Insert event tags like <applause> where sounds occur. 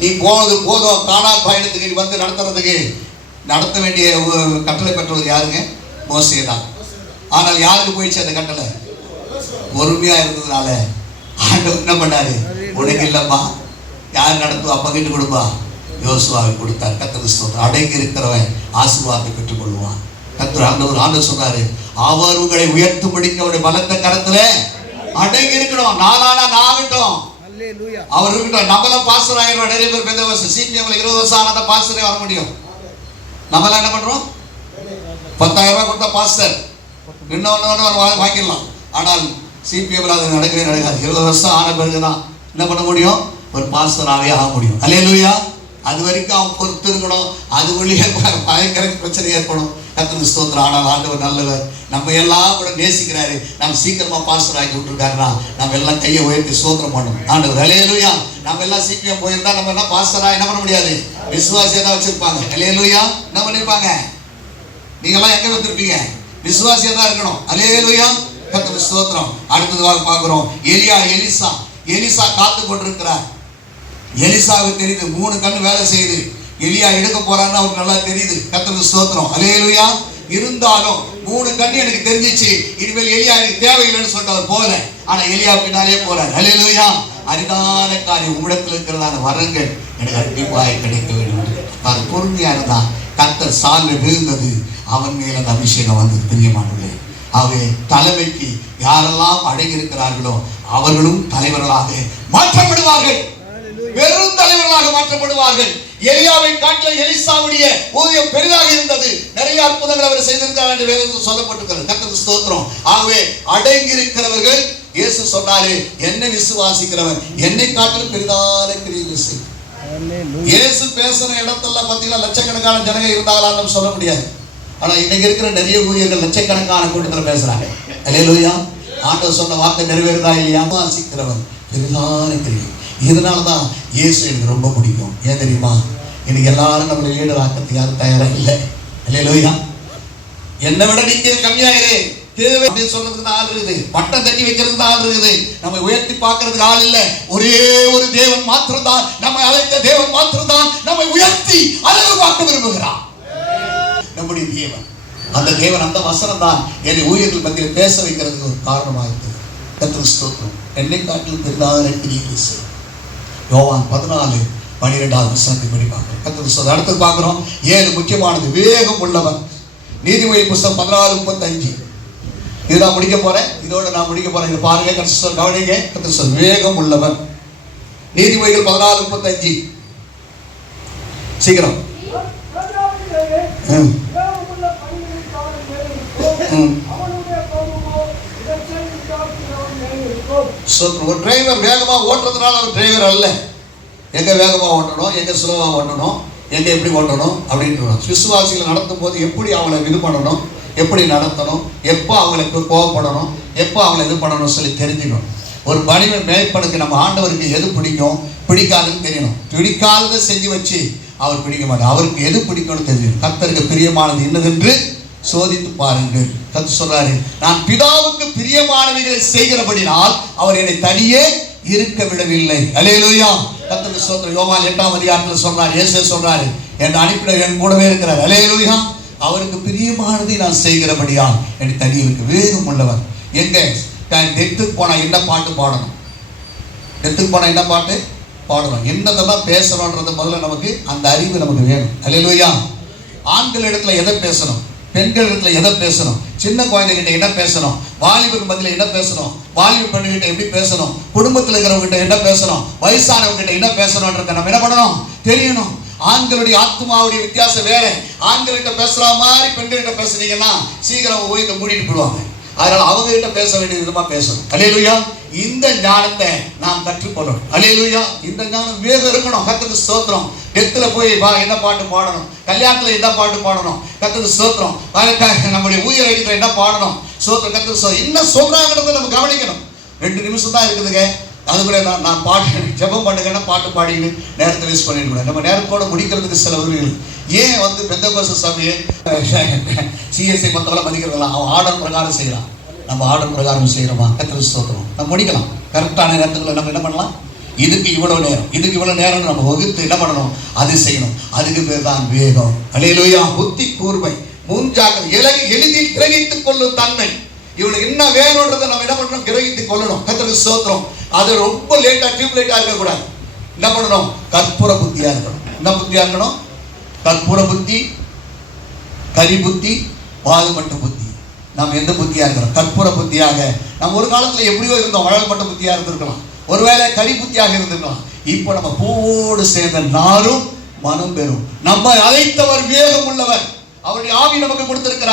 நீ போனது போதும் காணா பயணத்துக்கு நீ வந்து நடத்துறதுக்கு. நடத்த வேண்டிய கட்டளை பெற்றவர் யாருங்க? மோசே தான் ஆனால் யாருக்கு போயிடுச்சு அந்த கட்டளை? பொறுமையா இருந்ததுனால. ஆண்டவர் என்ன பண்ணாரு? உனக்கு இல்லம்மா. யார் நடத்துவா பகிர்ந்து கொடுப்பா. யோசுவாவை கொடுத்தார். கத்தர் ஸ்தோத்திரம். அடங்கி இருக்கிறவன் ஆசீர்வாதத்தை பெற்றுக் கொள்வான் கத்தர் ஆண்டவர் ஆண்டு சொன்னாரு அவர் உங்களை உயர்த்தும்படிக்கு அவருடைய பலத்த கரத்துல அடங்கி இருக்கணும் நாளானா நான் ஆகட்டும் அவர் இருக்கட்டும் நம்மளாம் பாஸ்டர் ஆயிரம் நிறைய பேர் பெந்த வருஷம் சிபிஎம்ல இருபது வருஷம் ஆனால் தான் பாஸ்டரே வர முடியும். நம்மளாம் என்ன பண்றோம்? பத்தாயிரம் ரூபாய் கொடுத்தா பாஸ்டர் இன்னொன்று வாங்கிடலாம். ஆனால் சிபிஎம்ல அது நடக்கவே நடக்காது. இருபது வருஷம் ஆன பிறகு தான் என்ன பண்ண முடியும்? ஒரு பாஸ்டராகவே ஆக முடியும். அல்லேலூயா அது வரைக்கும் அவன் பொறுத்து இருக்கணும் அது வழியாக பயங்கர பிரச்சனை ஏற்படும். கத்திரி ஸ்தோத்திரம். ஆனால் ஆண்டவர் நல்லவர். நம்ம எல்லாம் கூட நேசிக்கிறாரு. நம்ம சீக்கிரமா பாஸ்டர் ஆக்கி விட்டுருக்காருன்னா நம்ம எல்லாம் கையை உயர்த்தி ஸ்தோத்திரம் பண்ணணும். ஆண்டவர் அலையலுயா நம்ம எல்லாம் சீக்கிரம் போயிருந்தா நம்ம எல்லாம் பாஸ்டரா என்ன பண்ண முடியாது? விசுவாசியா தான் வச்சிருப்பாங்க. அலையலுயா என்ன பண்ணிருப்பாங்க? நீங்கெல்லாம் எங்க வந்திருப்பீங்க? விசுவாசியா தான் இருக்கணும். அலையலுயா கத்திரி ஸ்தோத்திரம். அடுத்ததாக பார்க்குறோம். எலியா எலிசா. எலிசா காத்து கொண்டிருக்கிறார் எலிசாவுக்கு தெரியுது மூணு கண் வேலை செய்யுது. எலியா எடுக்க போறான்னு அவருக்கு நல்லா தெரியுது. கர்த்தருக்கு ஸ்தோத்திரம். அலேலுயா இருந்தாலும் மூணு கண்ணு எனக்கு தெரிஞ்சிச்சு. இனிமேல் எலியா எனக்கு தேவையில்லைன்னு சொல்லிட்டு அவர் போல ஆனா எலியா பின்னாலே போறார். அலேலுயா அரிதான காரியம். உம்மிடத்தில் இருக்கிறதான வரங்கள் எனக்கு கண்டிப்பாக கிடைக்க வேண்டும். அது பொறுமையா இருந்தா கர்த்தர் சால்வை விழுந்தது. அவன் மேல் அந்த அபிஷேகம் வந்து பிரியமானவர்களே அவை தலைமைக்கு யாரெல்லாம் அடங்கி இருக்கிறார்களோ அவர்களும் தலைவர்களாக மாற்றப்படுவார்கள். வெறும் தலைவர்களாக மாற்றப்படுவார்கள். எலியாவை காட்டில எலிசாவுடைய ஊதியம் பெரிதாக இருந்தது. நிறைய அற்புதங்கள் அவர் செய்திருக்கிறார் என்று வேதத்தில் சொல்லப்பட்டிருக்கிறது. கர்த்தருக்கு ஸ்தோத்திரம். ஆகவே அடங்கி இருக்கிறவர்கள் இயேசு சொன்னாரு என்னை விசுவாசிக்கிறவன். என்னை காட்டிலும் பெரிதான கிரியைகள் செய் அல்லேலூயா இயேசு பேசுற இடத்துல பார்த்தீங்கன்னா லட்சக்கணக்கான ஜனங்க இருந்தாங்களான்னு சொல்ல முடியாது. ஆனா இன்னைக்கு இருக்கிற நிறைய ஊழியர்கள் லட்சக்கணக்கான கூட்டத்தில் பேசுறாங்க. அல்லேலூயா ஆண்டவர் சொன்ன வார்த்தை நிறைவேறுதா இல்லையா? வாசிக்கிறவன் பெரிதான கிரியை இதனால தான் இயேசு எனக்கு ரொம்ப பிடிக்கும். ஏன் தெரியுமா? இன்னைக்கு எல்லாரும் நம்மளை லீடர் ஆக்கிறதுக்கு யாரும் தயாரா இல்லை அல்லேலூயா. என்னை விட நீங்க கம்மியாயிரு. தேவை அப்படின்னு சொல்றதுக்கு தான் ஆள் இருக்குது. பட்டம் தட்டி வைக்கிறதுக்கு தான் ஆள் இருக்குது. நம்ம உயர்த்தி பார்க்கறதுக்கு ஆள் இல்லை. ஒரே ஒரு தேவன் மாத்திரம் தான் நம்ம அழைத்த தேவன் மாத்திரம் தான் நம்மை உயர்த்தி அழகு பார்க்க விரும்புகிறான் நம்முடைய தேவன். அந்த தேவன் அந்த வசனம் தான் என்னை ஊழியர்கள் மத்தியில் பேச வைக்கிறதுக்கு ஒரு காரணமாக இருக்குது கத்திர ஸ்தோத்திரம். என்னை காட்டிலும் பெரிதான யோவான் பதினாலு பனிரெண்டாவது படி பார்க்கிறோம். கத்திர ஸ்தோத்திரம் அடுத்து பார்க்கிறோம். ஏழு முக்கியமானது வேகம் உள்ளவன். நீதிமொழி புஸ்தகம் பதினாலு முப்பத்தஞ்சு இது நான் முடிக்க போறேன். இதோட நான் முடிக்க போறேன். இதை பாருங்க கத்திர சொல் கவனிங்க. கத்திர சொல் வேகம் உள்ளவன். நீதிமொழிகள் பதினாலு முப்பத்தஞ்சு சீக்கிரம். ம். ம். ஒரு டிரைவர் வேகமா ஓட்டுறதுனால அவர் டிரைவர் அல்ல. எங்கே வேகமாக ஓட்டணும் எங்கே சுலபமாக ஓட்டணும் எங்கே எப்படி ஓட்டணும் அப்படின்னு விசுவாசிகளை நடத்தும் போது எப்படி அவளை இது பண்ணணும் எப்படி நடத்தணும் எப்போ அவங்களுக்கு கோவப்படணும் எப்போ அவங்களை இது பண்ணணும் சொல்லி தெரிஞ்சுக்கணும். ஒரு மனிதன் மேய்ப்பனுக்கு நம்ம ஆண்டவருக்கு எது பிடிக்கும் பிடிக்காதுன்னு தெரியணும். பிடிக்காததை செஞ்சு வச்சு அவர் பிடிக்க மாட்டார். அவருக்கு எது பிடிக்கும்னு தெரியும் கத்தருக்கு பிரியமானது என்னதென்று சோதித்து பாருங்கள். கத்து சொல்றாரு நான் பிதாவுக்கு பிரியமானவைகளை செய்கிறபடினால் அவர் என்னை தனியே இருக்க விடவில்லை. அலேலுயா கத்தருக்கு சோத்திரம் யோவான் எட்டாம் அதிகாரத்தில் சொன்னார் இயேசு சொல்றாரு என் அனுப்பின என் கூடவே இருக்கிறார். அலேலுயா அவருக்கு பிரியமானதை நான் செய்கிறபடியால் என் தனியவருக்கு வேகம் உள்ளவர். எங்க? நான் டெத்துக்கு போனால் என்ன பாட்டு பாடணும்? டெத்துக்கு போனால் என்ன பாட்டு பாடணும்? என்னதெல்லாம் பேசணுன்றது முதல்ல நமக்கு அந்த அறிவு நமக்கு வேணும். அல்லையா ஆண்கள் இடத்துல எதை பேசணும்? பெண்கள் இடத்துல எதை பேசணும்? சின்ன குழந்தைகிட்ட என்ன பேசணும்? வாலிபர் மத்தியில் என்ன பேசணும்? வாலிப பெண்கிட்ட எப்படி பேசணும்? குடும்பத்தில் இருக்கிறவங்ககிட்ட என்ன பேசணும்? வயசானவங்ககிட்ட என்ன பேசணும்ன்றத நம்ம என்ன பண்ணணும்? தெரியணும். ஆண்களுடைய ஆத்மாவுடைய வித்தியாசம் வேற. ஆண்கள்கிட்ட பேசுற மாதிரி பெண்கள்கிட்ட பேசுனீங்கன்னா சீக்கிரம் ஓய்ந்து மூடிட்டு போடுவாங்க அதனால அவங்க கிட்ட பேச வேண்டிய விதமா பேசணும். அலையலுயா இந்த ஞானத்தை நாம் கற்றுக்கொள்ளணும். அலையலுயா இந்த ஞானம் வேக இருக்கணும். கத்துக்கு ஸ்தோத்திரம். டெத்துல போய் வா என்ன பாட்டு பாடணும்? கல்யாணத்துல என்ன பாட்டு பாடணும்? கத்துக்கு ஸ்தோத்திரம். நம்முடைய உயிர் அடிக்கிற என்ன பாடணும்? ஸ்தோத்திரம் கத்துக்கு சோ என்ன சொல்றாங்கிறத நம்ம கவனிக்கணும். ரெண்டு நிமிஷம் தான் இருக்குதுங்க. அதுக்குள்ள நான் நான் பாட்டு ஜெபம் பண்ணுங்கன்னா பாட்டு பாடின்னு நேரத்தை வேஸ்ட் பண்ணிட்டு நம்ம நேரத்தோட முடிக்கிறதுக்கு சில உரிமைகள் ஏன் வந்து பெந்த கோச சபையை <laughs> சிஎஸ்ஐ மற்றவெல்லாம் மதிக்கிறதெல்லாம் அவன் ஆர்டர் பிரகாரம் செய்யலாம் நம்ம ஆர்டர் பிரகாரம் செய்கிறோமா கத்திர சோத்திரம். நம்ம முடிக்கலாம். கரெக்டான நேரத்துக்குள்ள நம்ம என்ன பண்ணலாம்? இதுக்கு இவ்வளோ நேரம். இதுக்கு இவ்வளோ நேரம் நம்ம வகுத்து என்ன பண்ணணும்? அது செய்யணும். அதுக்கு பேர் தான் வேகம் அலையிலோயா புத்தி கூர்மை. மூஞ்சாக்கள் இலகு எளிதில் கிரகித்துக் கொள்ளும் தன்மை. இவனுக்கு என்ன வேணும்ன்றதை நம்ம என்ன பண்ணணும்? கிரகித்துக் கொள்ளணும். கத்திரக்கு சோத்திரம் அது ரொம்ப லேட்டா டியூப் லேட்டா இருக்கக்கூடாது. என்ன பண்ணணும்? கற்பூர புத்தியா இருக்கணும். என்ன புத்தியா இருக்கணும்? கற்பூர புத்தி கரி புத்தி வாதுமட்ட புத்தி. நாம் எந்த புத்தியா இருக்கிறோம்? கற்பூர புத்தியாக. நம்ம ஒரு காலத்துல எப்படியோ இருந்தோம். வழல்மட்ட புத்தியா இருந்திருக்கலாம். ஒருவேளை கரி புத்தியாக இருந்திருக்கலாம். இப்போ நம்ம பூவோடு சேர்ந்த நாரும் மனம் பெறும். நம்ம அழைத்தவர் வேகம் உள்ளவர். அவருடைய ஆவி நமக்கு கொடுத்திருக்கிறார்.